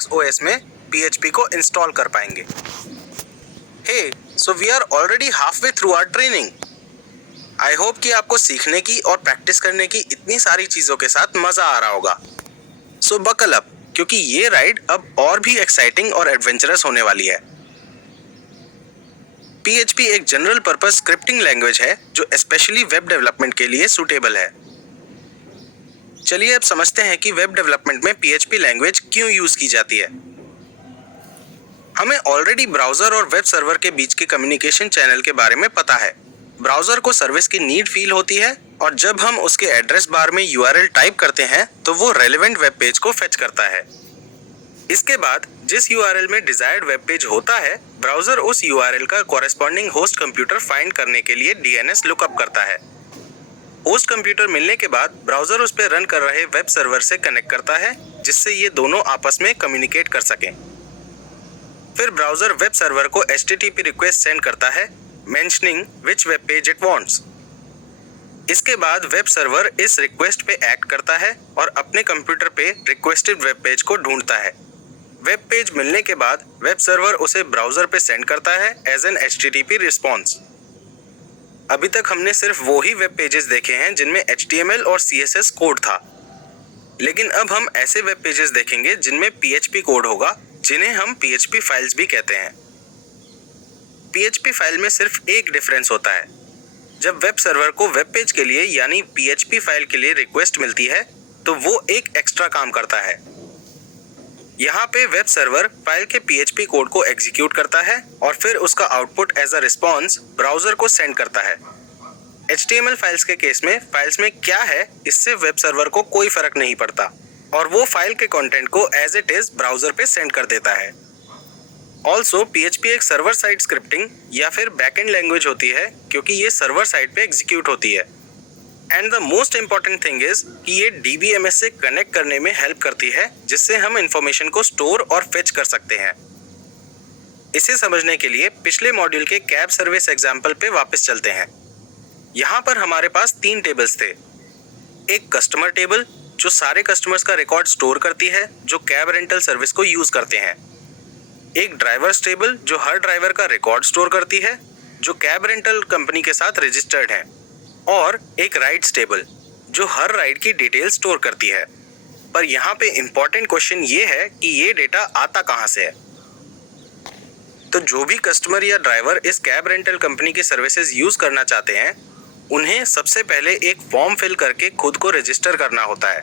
OS में PHP को install कर पाएंगे। Hey, so we are already halfway through our training. I hope कि आपको सीखने की और प्रैक्टिस करने की इतनी सारी चीजों के साथ मजा आ रहा होगा। So buckle up, क्योंकि ये राइड अब और भी एक्साइटिंग और एडवेंचरस होने वाली है। PHP एक जनरल पर्पस स्क्रिप्टिंग लैंग्वेज है जो स्पेशली वेब डेवलपमेंट के लिए सूटेबल है। चलिए अब समझते हैं कि वेब डेवलपमेंट में PHP लैंग्वेज क्यों यूज की जाती है। हमें ऑलरेडी ब्राउजर और वेब सर्वर के बीच के कम्युनिकेशन चैनल के बारे में पता है। ब्राउजर को सर्विस की नीड फील होती है और जब हम उसके एड्रेस बार में URL टाइप करते हैं तो वो रेलेवेंट वेब पेज को फेच करता है। इसके बाद जिस URL में डिजायर्ड वेब पेज होता है, ब्राउजर उस URL का कॉरेस्पॉन्डिंग होस्ट कंप्यूटर फाइंड करने के लिए DNS लुकअप करता है। होस्ट कंप्यूटर मिलने के बाद ब्राउजर उस पर रन कर रहे वेब सर्वर से कनेक्ट करता है जिससे ये दोनों आपस में कम्युनिकेट कर सकें। फिर ब्राउजर वेब सर्वर को HTTP रिक्वेस्ट सेंड करता है mentioning which web page it wants. इसके बाद वेब सर्वर इस रिक्वेस्ट पे एक्ट करता है और अपने कंप्यूटर पे रिक्वेस्टेड वेब पेज को ढूंढता है। वेब पेज मिलने के बाद वेब सर्वर उसे ब्राउजर पे सेंड करता है एज एन HTTP रिस्पॉन्स। अभी तक हमने सिर्फ वो ही वेब पेजेस देखे हैं जिनमें HTML और CSS कोड था, लेकिन अब हम ऐसे वेब पेजेस देखेंगे जिनमें PHP कोड होगा, जिन्हें हम PHP फाइल्स भी कहते हैं। PHP फाइल में सिर्फ एक डिफरेंस होता है। जब वेब सर्वर को वेब पेज के लिए यानी PHP फाइल के लिए रिक्वेस्ट मिलती है तो वो एक एक्स्ट्रा काम करता है। यहाँ पे वेब सर्वर फाइल के PHP कोड को एग्जीक्यूट करता है और फिर उसका output as a response browser को सेंड करता है। HTML फाइल्स के केस में फाइल्स में क्या है इससे वेब सर्वर को कोई फर्क नहीं पड़ता और वो फाइल के कंटेंट को एज इट इज ब्राउजर पे सेंड कर देता है। ऑल्सो PHP एक सर्वर साइड स्क्रिप्टिंग या फिर बैकएंड लैंग्वेज होती है क्योंकि ये सर्वर साइड पे एग्जीक्यूट होती है। And the most important thing is कि ये DBMS से कनेक्ट करने में हेल्प करती है जिससे हम इंफॉर्मेशन को स्टोर और फेच कर सकते हैं। इसे समझने के लिए पिछले मॉड्यूल के कैब सर्विस एग्जाम्पल पे वापस चलते हैं। यहाँ पर हमारे पास 3 टेबल्स थे। एक कस्टमर टेबल जो सारे कस्टमर्स का रिकॉर्ड स्टोर करती है जो कैब रेंटल सर्विस को यूज करते हैं। एक ड्राइवर्स टेबल जो हर ड्राइवर का रिकॉर्ड स्टोर करती है जो कैब रेंटल कंपनी के साथ रजिस्टर्ड है। और एक राइड्स टेबल जो हर राइड की डिटेल स्टोर करती है। पर यहाँ पे इम्पोर्टेंट क्वेश्चन ये है कि ये डेटा आता कहाँ से है। तो जो भी कस्टमर या ड्राइवर इस कैब रेंटल कंपनी की सर्विसेज यूज करना चाहते हैं, उन्हें सबसे पहले एक फॉर्म फिल करके खुद को रजिस्टर करना होता है।